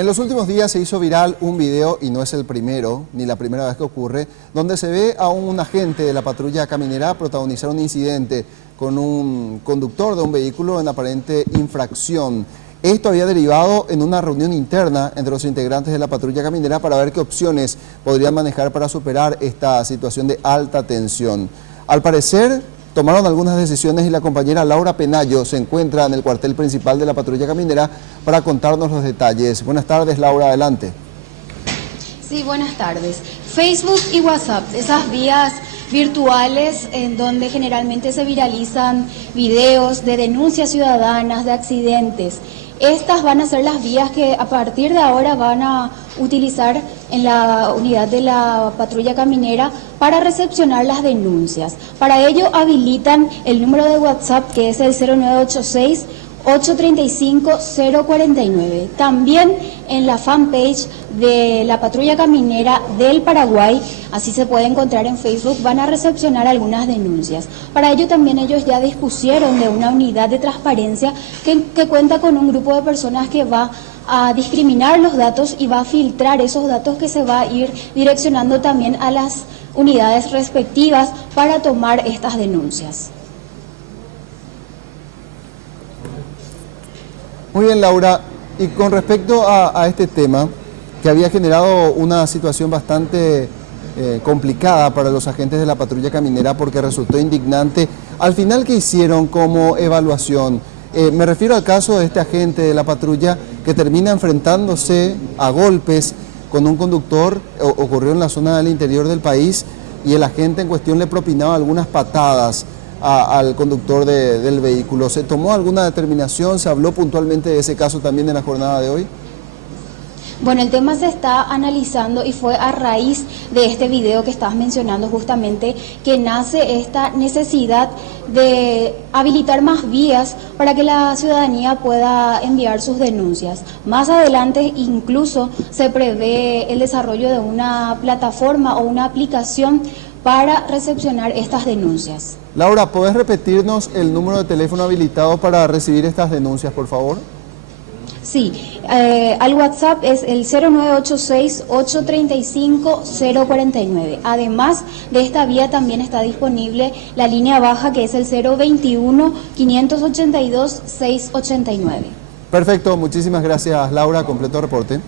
En los últimos días se hizo viral un video, y no es el primero, ni la primera vez que ocurre, donde se ve a un agente de la patrulla caminera protagonizar un incidente con un conductor de un vehículo en aparente infracción. Esto había derivado en una reunión interna entre los integrantes de la patrulla caminera para ver qué opciones podrían manejar para superar esta situación de alta tensión. Al parecer, tomaron algunas decisiones y la compañera Laura Penayo se encuentra en el cuartel principal de la patrulla caminera para contarnos los detalles. Buenas tardes, Laura, adelante. Sí, buenas tardes. Facebook y WhatsApp, esas vías virtuales en donde generalmente se viralizan videos de denuncias ciudadanas de accidentes. Estas van a ser las vías que a partir de ahora van a utilizar en la unidad de la patrulla caminera para recepcionar las denuncias. Para ello habilitan el número de WhatsApp, que es el 0986 835 049. También en la fanpage de la patrulla caminera del Paraguay, así se puede encontrar en Facebook, van a recepcionar algunas denuncias. Para ello también ellos ya dispusieron de una unidad de transparencia que cuenta con un grupo de personas que va a discriminar los datos y va a filtrar esos datos, que se va a ir direccionando también a las unidades respectivas para tomar estas denuncias. Muy bien, Laura, y con respecto a este tema, que había generado una situación bastante complicada para los agentes de la patrulla caminera porque resultó indignante, al final, ¿qué hicieron como evaluación? Me refiero al caso de este agente de la patrulla que termina enfrentándose a golpes con un conductor, ocurrió en la zona del interior del país, y el agente en cuestión le propinaba algunas patadas al conductor del vehículo. ¿Se tomó alguna determinación? ¿Se habló puntualmente de ese caso también en la jornada de hoy? Bueno, el tema se está analizando y fue a raíz de este video que estabas mencionando justamente que nace esta necesidad de habilitar más vías para que la ciudadanía pueda enviar sus denuncias. Más adelante incluso se prevé el desarrollo de una plataforma o una aplicación para recepcionar estas denuncias. Laura, ¿podés repetirnos el número de teléfono habilitado para recibir estas denuncias, por favor? Sí, al WhatsApp es el 0986 835 049. Además de esta vía también está disponible la línea baja, que es el 021 582 689. Perfecto, muchísimas gracias, Laura. Completo reporte.